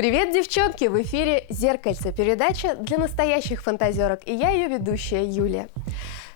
Привет, девчонки! В эфире «Зеркальце» – передача для настоящих фантазерок, и я ее ведущая Юлия.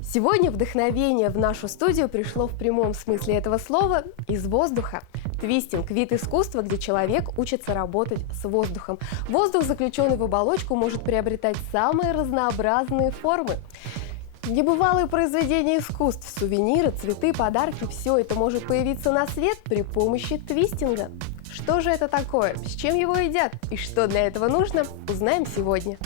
Сегодня вдохновение в нашу студию пришло в прямом смысле этого слова из воздуха. Твистинг – вид искусства, где человек учится работать с воздухом. Воздух, заключенный в оболочку, может приобретать самые разнообразные формы. Небывалые произведения искусств, сувениры, цветы, подарки – все это может появиться на свет при помощи твистинга. Что же это такое, с чем его едят и что для этого нужно, узнаем сегодня.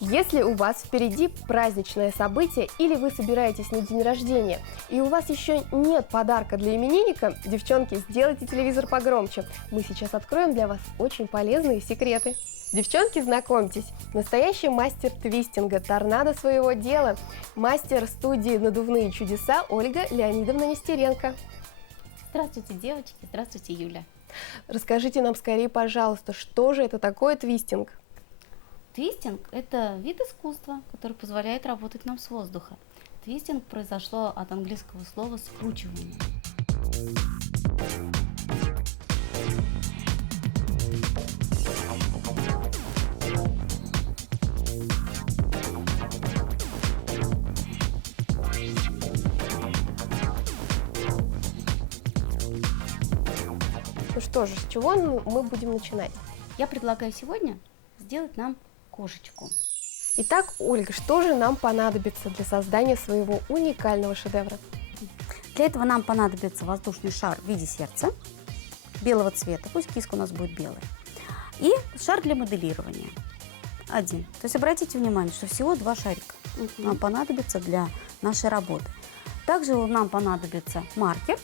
Если у вас впереди праздничное событие или вы собираетесь на день рождения, и у вас еще нет подарка для именинника, девчонки, сделайте телевизор погромче. Мы сейчас откроем для вас очень полезные секреты. Девчонки, знакомьтесь, настоящий мастер твистинга, торнадо своего дела, мастер студии «Надувные чудеса» Ольга Леонидовна Нестеренко. Здравствуйте, девочки, здравствуйте, Юля. Расскажите нам скорее, пожалуйста, что же это такое твистинг? Твистинг – это вид искусства, который позволяет работать нам с воздуха. Твистинг произошло от английского слова «скручивание». Ну что же, с чего мы будем начинать? Я предлагаю сегодня сделать нам кошечку. Итак, Ольга, что же нам понадобится для создания своего уникального шедевра? Для этого нам понадобится воздушный шар в виде сердца, белого цвета, пусть киска у нас будет белая, и шар для моделирования. Один. То есть обратите внимание, что всего два шарика нам понадобится для нашей работы. Также нам понадобится маркер.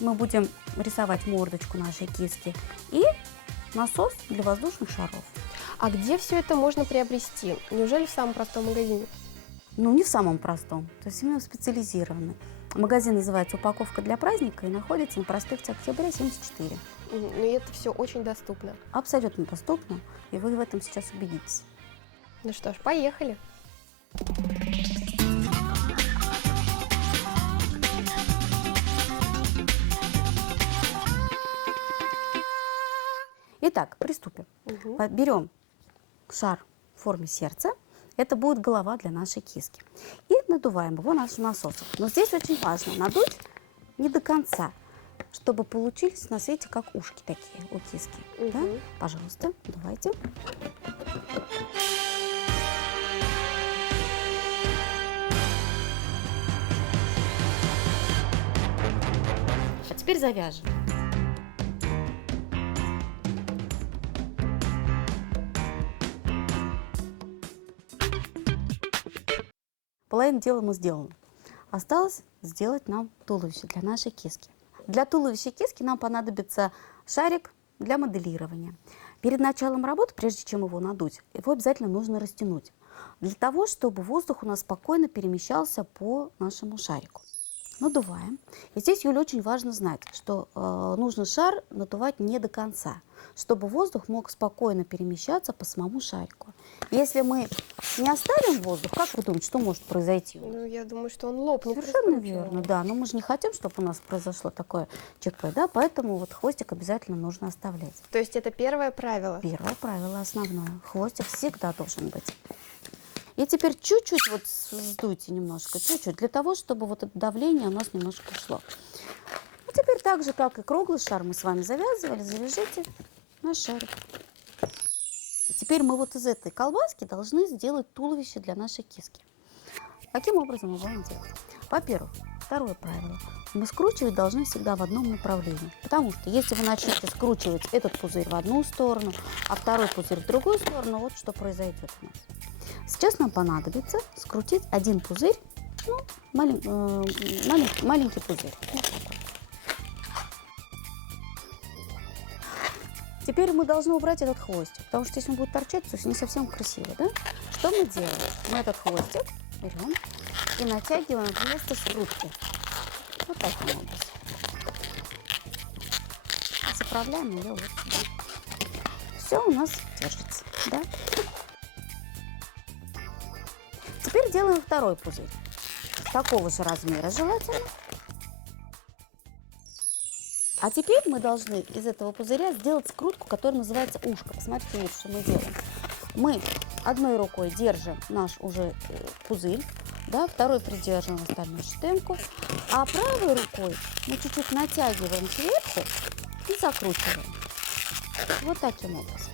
Мы будем рисовать мордочку нашей киски и насос для воздушных шаров. А где все это можно приобрести? Неужели в самом простом магазине? Ну, не в самом простом, то есть именно специализированный. Магазин называется «Упаковка для праздника» и находится на проспекте Октября, 74. И это все очень доступно. Абсолютно доступно, и вы в этом сейчас убедитесь. Ну что ж, поехали! Итак, приступим. Берем шар в форме сердца. Это будет голова для нашей киски. И надуваем его нашим насосом. Но здесь очень важно надуть не до конца, чтобы получились на свете как ушки такие у киски. Да? Пожалуйста, давайте. А теперь завяжем. Половина дела мы сделаны. Осталось сделать нам туловище для нашей киски. Для туловища киски нам понадобится шарик для моделирования. Перед началом работы, прежде чем его надуть, его обязательно нужно растянуть, для того, чтобы воздух у нас спокойно перемещался по нашему шарику. Надуваем. И здесь, Юля, очень важно знать, что нужно шар надувать не до конца, чтобы воздух мог спокойно перемещаться по самому шарику. Если мы не оставим воздух, как вы думаете, что может произойти? Ну, я думаю, что он лопнет. Совершенно верно, да. Но мы же не хотим, чтобы у нас произошло такое ЧП, да, поэтому вот хвостик обязательно нужно оставлять. То есть это первое правило? Первое правило основное. Хвостик всегда должен быть. И теперь чуть-чуть вот сдуйте немножко, чуть-чуть, для того, чтобы вот это давление у нас немножко ушло. А теперь так же, как и круглый шар мы с вами завязывали, завяжите наш шарик. И теперь мы вот из этой колбаски должны сделать туловище для нашей киски. Каким образом мы будем делать? Во-первых, второе правило. Мы скручивать должны всегда в одном направлении. Потому что если вы начнете скручивать этот пузырь в одну сторону, а второй пузырь в другую сторону, вот что произойдет у нас. Сейчас нам понадобится скрутить один пузырь, ну, маленький пузырь. Теперь мы должны убрать этот хвостик, потому что если он будет торчать, то не совсем красиво, да? Что мы делаем? Мы этот хвостик берем и натягиваем вместо скрутки. Вот таким образом. Заправляем ее вот сюда. Все у нас держится, да? Теперь делаем второй пузырь. такого же размера желательно. А теперь мы должны из этого пузыря сделать скрутку, которая называется ушко. Посмотрите, вот что мы делаем. Мы одной рукой держим наш уже пузырь, да, второй придерживаем остальную штемку, а правой рукой мы чуть-чуть натягиваем сверху и закручиваем. Вот таким образом.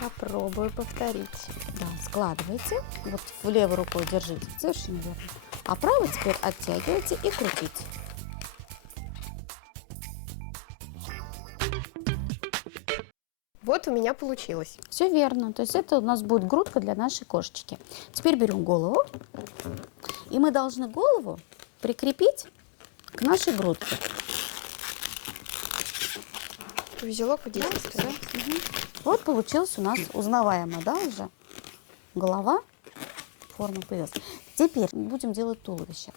Попробую повторить. Да, складывайте. Вот в левой рукой держите. Совершенно верно. А правой теперь оттягивайте и крутите. Вот у меня получилось. Все верно. То есть это у нас будет грудка для нашей кошечки. Теперь берем голову. И мы должны голову прикрепить к нашей грудке. Узелок подействовал. Вот получилось у нас узнаваемо, да, уже голова, форма появилась. Теперь будем делать туловище.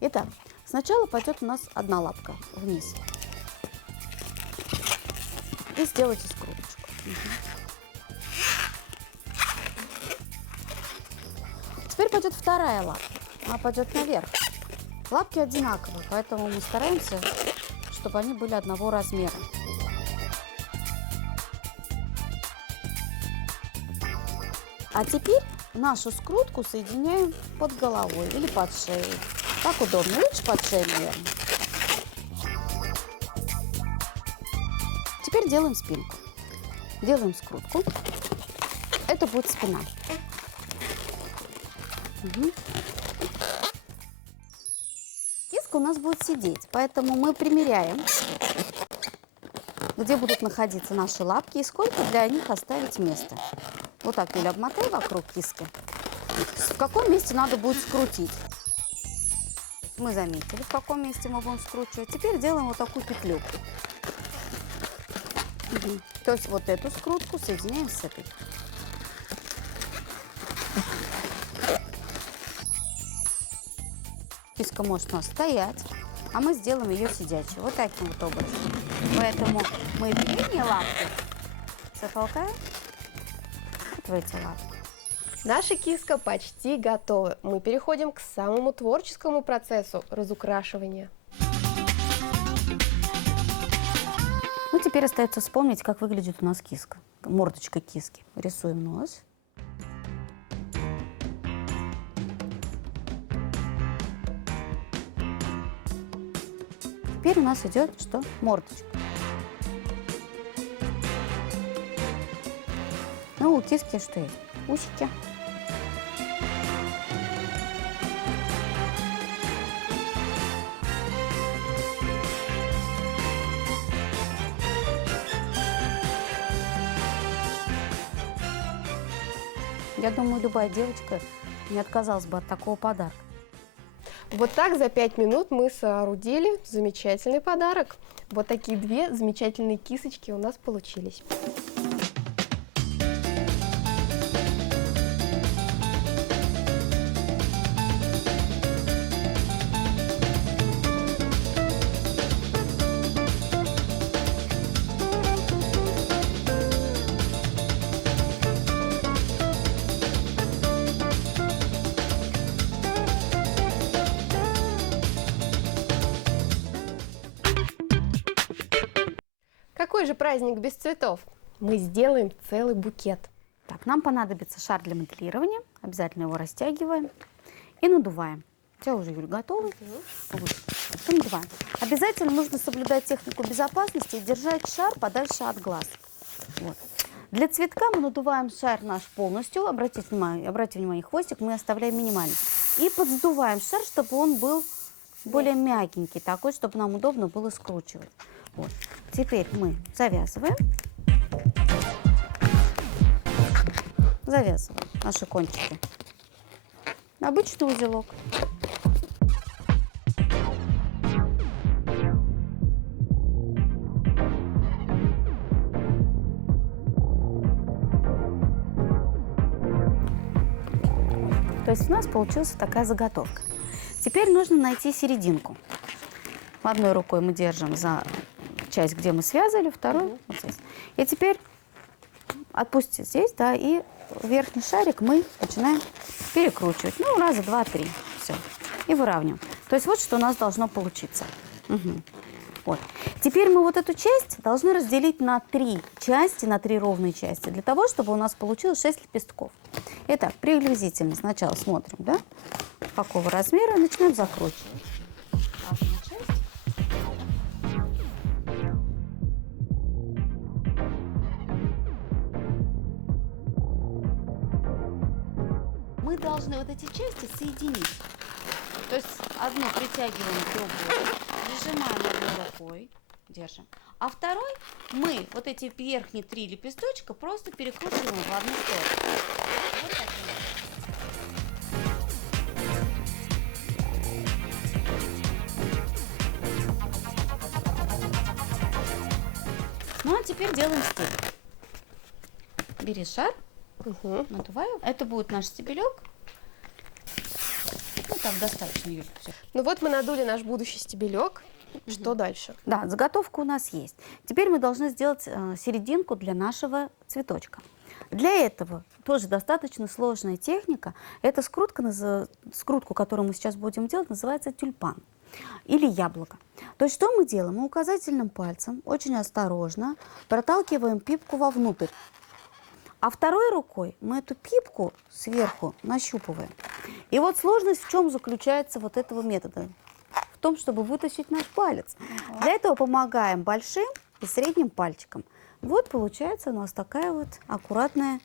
Итак, сначала пойдет у нас одна лапка вниз. И сделайте скруточку. Теперь пойдет вторая лапка. Она пойдет наверх. Лапки одинаковые, поэтому мы стараемся, чтобы они были одного размера. А теперь нашу скрутку соединяем под головой или под шеей. Так удобно. Лучше под шеей, наверное. Теперь делаем спинку. Делаем скрутку. Это будет спина. Киска у нас будет сидеть, поэтому мы примеряем, где будут находиться наши лапки и сколько для них оставить места. Вот так, Юля, обмотай вокруг киски. В каком месте надо будет скрутить? Мы заметили, в каком месте мы будем скручивать. Теперь делаем вот такую петлю. То есть вот эту скрутку соединяем с этой. Киска может у нас стоять, а мы сделаем ее сидячей. Вот таким вот образом. Поэтому мы передние лапки затолкаем в эти лапки. Наша киска почти готова. Мы переходим к самому творческому процессу разукрашивания. Ну, теперь остается вспомнить, как выглядит у нас киска. Мордочка киски. Рисуем нос. Теперь у нас идет что? Мордочка. Ну, у киски что есть? Усики. Я думаю, любая девочка не отказалась бы от такого подарка. Вот так за 5 минут мы соорудили замечательный подарок. Вот такие две замечательные кисочки у нас получились. Какой же праздник без цветов? Мы сделаем целый букет. Так, нам понадобится шар для моделирования. Обязательно его растягиваем и надуваем. У тебя уже, Юль, готовы? Вот. И надуваем. Обязательно нужно соблюдать технику безопасности и держать шар подальше от глаз. Вот. Для цветка мы надуваем шар наш полностью. Обратите внимание, хвостик мы оставляем минимально. И подсдуваем шар, чтобы он был более мягенький, такой, чтобы нам удобно было скручивать. Вот. Теперь мы завязываем наши кончики. Обычный узелок. То есть у нас получилась такая заготовка. Теперь нужно найти серединку. Одной рукой мы держим за часть, где мы связали, второй вот здесь. И теперь отпустите здесь, да, и верхний шарик мы начинаем перекручивать. Ну, раза два-три. Все. и выравниваем. То есть вот что у нас должно получиться. Мгм. Вот. Теперь мы вот эту часть должны разделить на 3 части, на 3 ровные части, для того, чтобы у нас получилось 6 лепестков. Итак, приблизительно сначала смотрим, да, какого размера, начинаем закручивать. Одну часть. Мы должны вот эти части соединить. То есть одну притягиваем к другой, прижимаем одной рукой, держим. А второй мы вот эти верхние 3 лепесточка просто перекручиваем в одну сторону. Вот так. Ну а теперь делаем стебель. Бери шар, надуваю. Это будет наш стебелек. Ну так, достаточно, Юль. Всё. Ну вот мы надули наш будущий стебелек. Что дальше? Да, заготовка у нас есть. Теперь мы должны сделать серединку для нашего цветочка. Для этого тоже достаточно сложная техника. Эта скрутку, которую мы сейчас будем делать, называется тюльпан или яблоко. То есть что мы делаем? Мы указательным пальцем очень осторожно проталкиваем пипку вовнутрь. А второй рукой мы эту пипку сверху нащупываем. И вот сложность в чем заключается вот этого метода? В том, чтобы вытащить наш палец. Для этого помогаем большим и средним пальчиком. Вот получается у нас такая вот аккуратная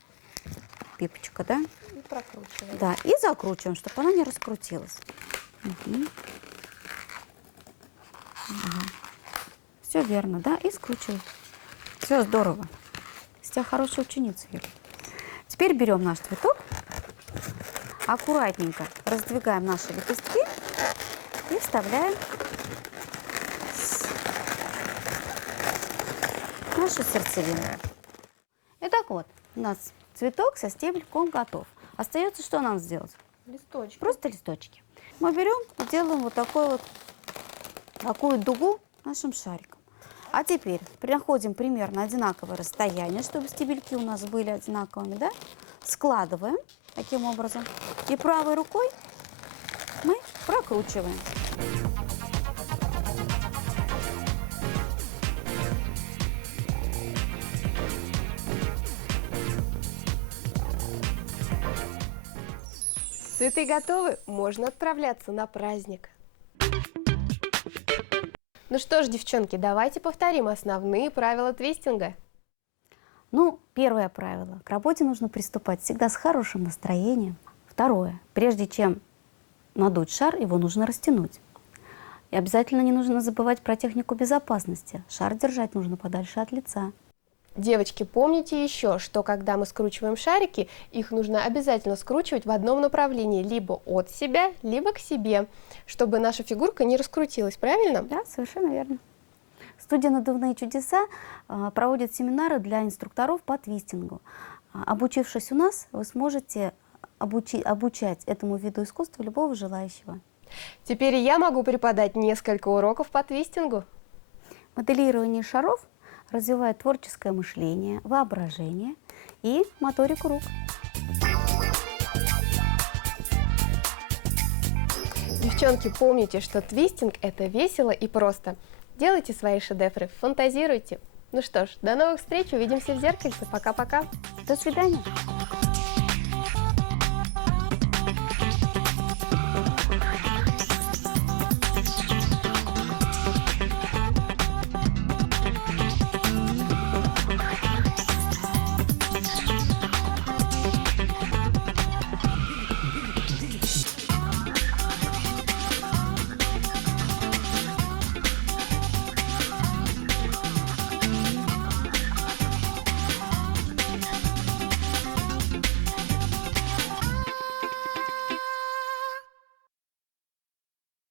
пипочка, да? И прокручиваем. Да, и закручиваем, чтобы она не раскрутилась. Угу. Ага. Все верно, да? И скручиваем. Все здорово. Из тебя хорошая ученица, Юля. Теперь берем наш цветок, аккуратненько раздвигаем наши лепестки и вставляем нашу сердцевину. Итак, вот у нас цветок со стебельком готов. Остается что нам сделать? Листочки. Просто листочки. Мы берем и делаем вот такую дугу нашим шариком. А теперь находим примерно одинаковое расстояние, чтобы стебельки у нас были одинаковыми, да? Складываем таким образом. И правой рукой мы прокручиваем. Цветы готовы, можно отправляться на праздник. Ну что ж, девчонки, давайте повторим основные правила твистинга. Ну, первое правило. К работе нужно приступать всегда с хорошим настроением. Второе. Прежде чем надуть шар, его нужно растянуть. И обязательно не нужно забывать про технику безопасности. Шар держать нужно подальше от лица. Девочки, помните еще, что когда мы скручиваем шарики, их нужно обязательно скручивать в одном направлении, либо от себя, либо к себе, чтобы наша фигурка не раскрутилась, правильно? Да, совершенно верно. Студия «Надувные чудеса» проводит семинары для инструкторов по твистингу. Обучившись у нас, вы сможете обучать этому виду искусства любого желающего. Теперь и я могу преподать несколько уроков по твистингу. Моделирование шаров развивает творческое мышление, воображение и моторику рук. Девчонки, помните, что твистинг – это весело и просто. Делайте свои шедевры, фантазируйте. Ну что ж, до новых встреч, увидимся в зеркальце. Пока-пока. До свидания.